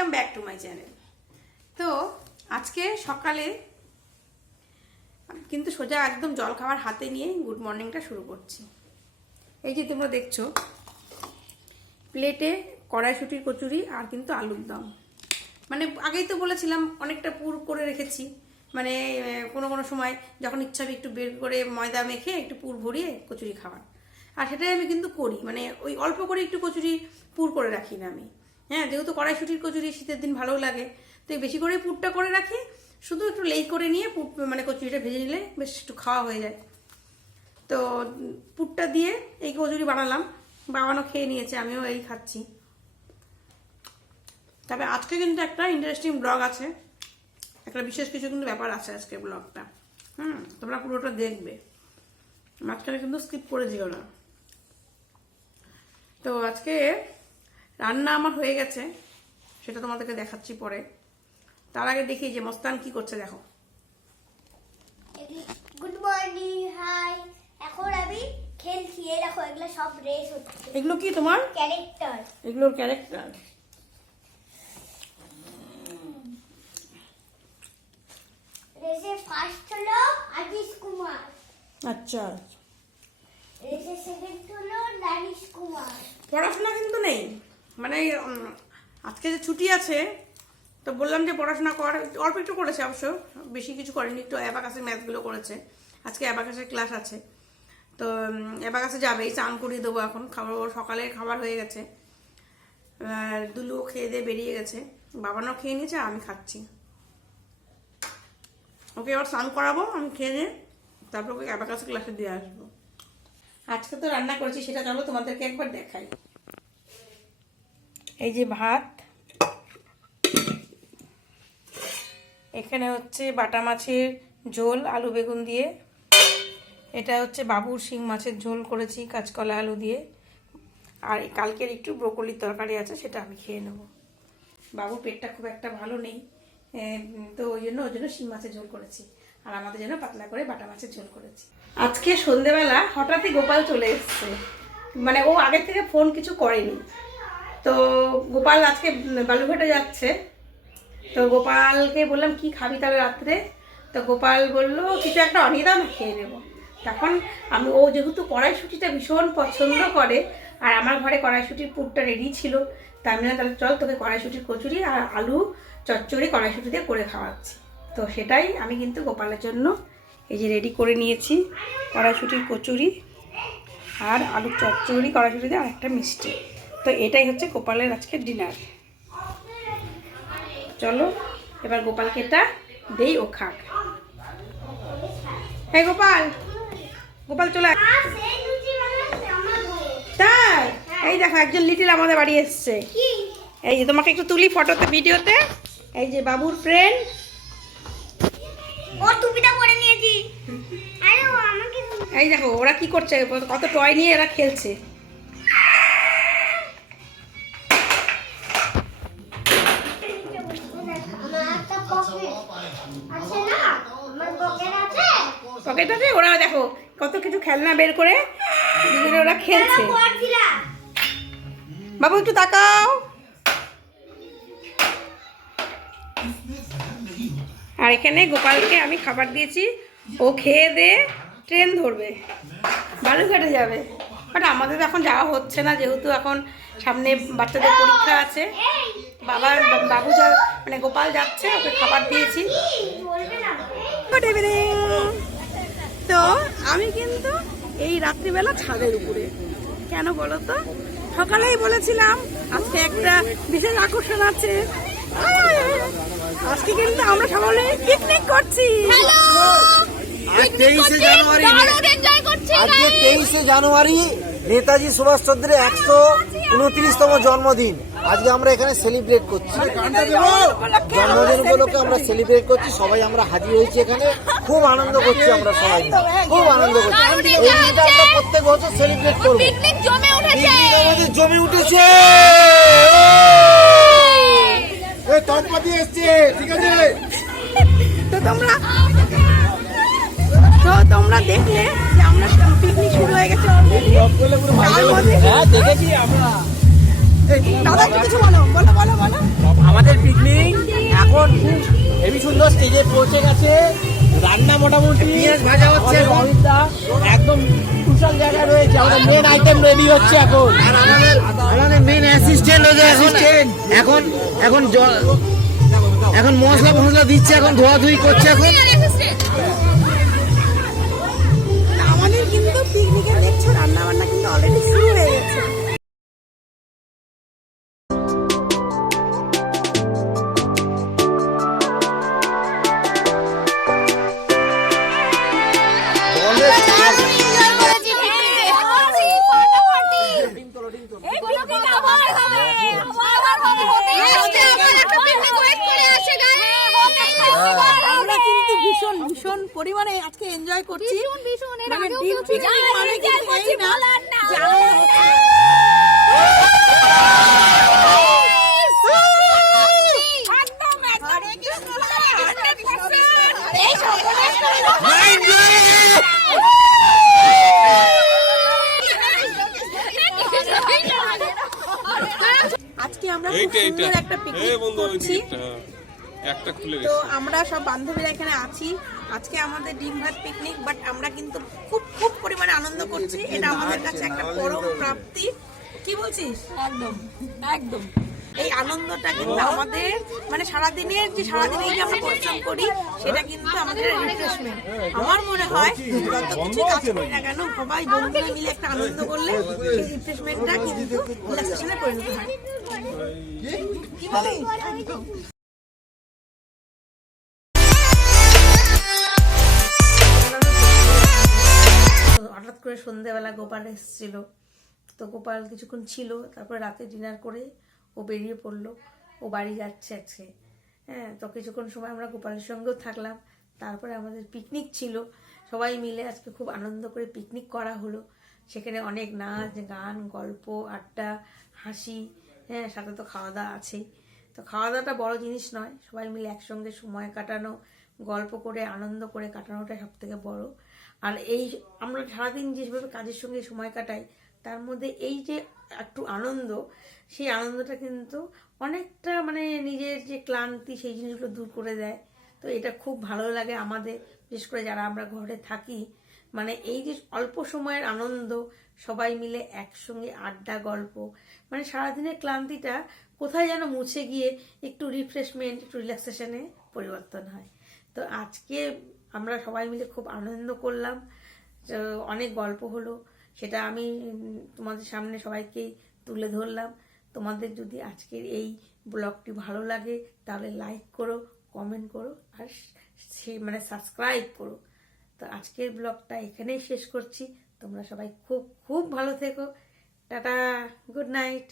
Welcome back to my channel. তো আজকে সকালে কিন্তু সোজা একদম জল খাবার হাতে নিয়ে গুড মর্নিংটা শুরু করছি। এই যে তোমরা দেখছো প্লেটে কড়াইশুঁটির কচুরি আর কিন্তু আলুর দম। মানে আগেই তো বলেছিলাম অনেকটা পুর করে রেখেছি, মানে কোনো কোনো সময় যখন ইচ্ছা হবে একটু বের করে ময়দা মেখে একটু পুর ভরিয়ে কচুরি খাওয়ার, আর সেটাই আমি কিন্তু করি। মানে ওই অল্প করে একটু কচুরি পুর করে রাখি না আমি। হ্যাঁ, যেহেতু কড়াইশুঁটির কচুরি শীতের দিন ভালো লাগে, তো বেশি করে পুরটা করে রাখি, শুধু একটু লেই করে নিয়ে মানে কচুরিটা ভেজে নিলে বেশ একটু খাওয়া হয়ে যায়। তো পুরটা দিয়ে এই কচুরি বানালাম, বাবানও খেয়ে নিয়েছে, আমিও এই খাচ্ছি। তবে আজকে কিন্তু একটা ইন্টারেস্টিং ব্লগ আছে, একটা বিশেষ কিছু কিন্তু ব্যাপার আছে আজকে ব্লগটা। তোমরা পুরোটা দেখবে, মাঝখানে কিন্তু স্কিপ করে দিও না। তো আজকে রান্না আমার হয়ে গেছে, সেটা তোমাদেরকে দেখাচ্ছি পরে। তার আগে দেখি যে মস্তান কি করছে, দেখো। Good morning, hi. এখন আমি খেলছি, এই দেখো এগুলো সব রেস হচ্ছে। এগুলো কি তোমার ক্যারেক্টার? এগুলোর ক্যারেক্টার। রেসে ফার্স্ট হলো আজিজ কুমার, আচ্ছা, রেসে সেকেন্ড হলো দানিশ কুমার। পড়াশোনা কিন্তু নেই, মানে আজকে যে ছুটি আছে তো বললাম যে পড়াশোনা কর, অল্প একটু করেছে অবশ্য, বেশি কিছু করেনি, একটু অ্যাবাকাসের ম্যাথগুলো করেছে। আজকে অ্যাবাকাসের ক্লাস আছে, তো অ্যাবাকাসে যাবে, চান করিয়ে দেবো এখন। খাবার, ওর সকালে খাবার হয়ে গেছে, দুলুও খেয়ে দিয়ে বেরিয়ে গেছে, বাবানও খেয়ে নিয়েছে, আমি খাচ্ছি। ওকে এবার স্নান করাবো, আমি খেয়ে নিয়ে তারপর ওকে অ্যাবাকাসের ক্লাসে দিয়ে আসবো। আজকে তো রান্না করেছি, সেটা চলো তোমাদেরকে একবার দেখাই। এই যে ভাত, এখানে হচ্ছে বাটা মাছের ঝোল আলু বেগুন দিয়ে, এটা হচ্ছে বাবুর শিং মাছের ঝোল করেছি কাঁচকলা আলু দিয়ে, আর কালকের একটু ব্রোকলির তরকারি আছে, সেটা আমি খেয়ে নেব। বাবুর পেটটা খুব একটা ভালো নেই, তো ওই জন্য শিং মাছের ঝোল করেছি, আর আমাদের জন্য পাতলা করে বাটা মাছের ঝোল করেছি। আজকে সন্ধেবেলা হঠাৎই গোপাল চলে এসছে, মানে ও আগের থেকে ফোন কিছু করেনি। তো গোপাল আজকে বালুঘাটে যাচ্ছে, তো গোপালকে বললাম কি খাবি তাহলে রাত্রে, তো গোপাল বললো কিছু একটা অনিদান খেয়ে নেবো। তখন আমি, ও যেহেতু কড়াইশুঁটিটা ভীষণ পছন্দ করে, আর আমার ঘরে কড়াইশুঁটির পুরটা রেডি ছিল, তা আমি না তাহলে চল তোকে কড়াইশুঁটির কচুরি আর আলু চচ্চড়ি কড়াইশুঁটি দিয়ে করে খাওয়াচ্ছি। তো সেটাই আমি কিন্তু গোপালের জন্য এই যে রেডি করে নিয়েছি, কড়াইশুঁটির কচুরি আর আলু চচ্চড়ি কড়াইশুঁটি দিয়ে আর একটা মিষ্টি। তো এটাই হচ্ছে গোপালের আজকের ডিনার। চলো এবার গোপালকে এটা দেই, ও খাক। হ্যাঁ গোপাল, গোপাল চলে তাই। এই দেখো একজন লিটিল আমাদের বাড়ি এসছে, এই যে তোমাকে একটু তুলি ফটোতে ভিডিওতে। এই যে বাবুর ফ্রেন্ড, ও টুপিটা পরে নিয়েছি। আরে ও আমাকে, এই দেখো ওরা কি করছে, কত টয় নিয়ে এরা খেলছে। পকেট আছে, ওরা দেখো কত কিছু খেলনা বের করে দুজনে ওরা খেলছে। বাবু একটু তাকাও। আর এখানে গোপালকে আমি খাবার দিয়েছি, ও খেয়ে দিয়ে ট্রেন ধরবে, বালুঘাটে যাবে। বাট আমাদের তো এখন যাওয়া হচ্ছে না, যেহেতু এখন সামনে বাচ্চাদের পরীক্ষা আছে। বাবু মানে গোপাল যাচ্ছে, ওকে খাবার দিয়েছি। Good evening. তো আমি কিন্তু এই রাত্রিবেলা ছাদের উপরে, কেন বলো তো, সকালেই বলেছিলাম আজকে একটা বিশেষ আকর্ষণ আছে। আজকে কিন্তু আমরা সবাই পিকনিক করছি। আজ 23শে জানুয়ারি নেতাজি সুভাষচন্দ্রের 129তম জন্মদিন। আজকে আমরা এখানে সেলিব্রেট করছি, জন্মদিন উপলক্ষে আমরা সেলিব্রেট করছি। সবাই আমরা হাজির হয়েছি এখানে, খুব আনন্দ করছি, আমরা সবাই খুব আনন্দ করছি। এই দিনটা আমরা প্রত্যেক বছর সেলিব্রেট করবো। আমাদের জমে উঠেছে, ঠিক আছে। তো তোমরা দেখলে যে আমরা পিকনিক শুরু হয়ে গেছে অলরেডি। দাদা একটু কিছু বলো বলো বলো বলো। আমাদের পিকনিক এখন খুব হেভি সুন্দর স্টেজে পৌঁছে গেছে। রান্না মোটামুটি পেঁয়াজ ভাজা হচ্ছে, অমিতদা একদম কুশল জায়গায় রয়েছে। আমাদের মেন আইটেম রেডি হচ্ছে এখন। আর আমাদের মেন অ্যাসিস্ট্যান্ট হচ্ছে এখন এখন এখন মশলা দিচ্ছে, এখন ধোয়াধুয়ি করছে এখন। আমাদের কিন্তু পিকনিকে দেখছো রান্না বান্না কিন্তু অলরেডি শুরু হয়ে গেছে। আমরা কিন্তু ভীষণ ভীষণ পরিমাণে আজকে এনজয় করছি। মানে ডিম পিকনিক মানে কিন্তু এই না যে আনন্দ হচ্ছে। আজকে আমরা খুব সুন্দর একটা পিকনিক করছি। তো আমরা সব বান্ধবীরা এখানে আছি। আজকে আমাদের ডিম ভাত পিকনিক, বাট আমরা কিন্তু খুব খুব পরিমাণে আনন্দ করছি। এটা আমাদের কাছে একটা পরম প্রাপ্তি। কি বলছিস? একদম একদম। এই আনন্দটা কিন্তু আমাদের মানে সারাদিনের যে সারাদিনে যে আমরা পরিশ্রম করি সেটা কিন্তু আমাদের রিফ্রেশমেন্ট। আমার মনে হয় যত কিছু কাজ করি না কেন সবাই বন্ধুরা মিলে একটা আনন্দ করলে সেই রিফ্রেশমেন্টটা কিন্তু রিল্যাক্সেশনে পরিণত হয়। কি বলিস? একদম। হঠাৎ করে সন্ধ্যেবেলা গোপাল এসেছিল, তো গোপাল কিছুক্ষণ ছিল, তারপরে রাতে ডিনার করে ও বেরিয়ে পড়লো, ও বাড়ি যাচ্ছে আজকে। হ্যাঁ, তো কিছুক্ষণ সময় আমরা গোপালের সঙ্গেও থাকলাম। তারপরে আমাদের পিকনিক ছিল, সবাই মিলে আজকে খুব আনন্দ করে পিকনিক করা হলো। সেখানে অনেক নাচ গান গল্প আড্ডা হাসি, হ্যাঁ সাথে তো খাওয়া দাওয়া আছেই। তো খাওয়া দাওয়াটা বড় জিনিস নয়, সবাই মিলে একসঙ্গে সময় কাটানো, গল্প করে আনন্দ করে কাটানোটা সব থেকে বড়। আর এই আমরা সারাদিন যেভাবে কাজের সঙ্গে সময় কাটাই তার মধ্যে এই যে একটু আনন্দ, সেই আনন্দটা কিন্তু অনেকটা মানে নিজের যে ক্লান্তি সেই জিনিসগুলো দূর করে দেয়। তো এটা খুব ভালো লাগে আমাদের, বিশেষ করে যারা আমরা ঘরে থাকি। মানে এই যে অল্প সময়ের আনন্দ, সবাই মিলে একসঙ্গে আড্ডা গল্প, মানে সারাদিনের ক্লান্তিটা কোথায় যেন মুছে গিয়ে একটু রিফ্রেশমেন্ট একটু রিল্যাক্সেশনে পরিবর্তন হয়। তো আজকে আমরা সবাই মিলে খুব আনন্দ করলাম, অনেক গল্প হলো, সেটা আমি তোমাদের সামনে সবাইকেই তুলে ধরলাম। তোমাদের যদি আজকের এই ব্লগটি ভালো লাগে তাহলে লাইক করো, কমেন্ট করো আর মানে সাবস্ক্রাইব করো। তো আজকের ব্লগটা এখানেই শেষ করছি। তোমরা সবাই খুব খুব ভালো থেকো। Tata, good night.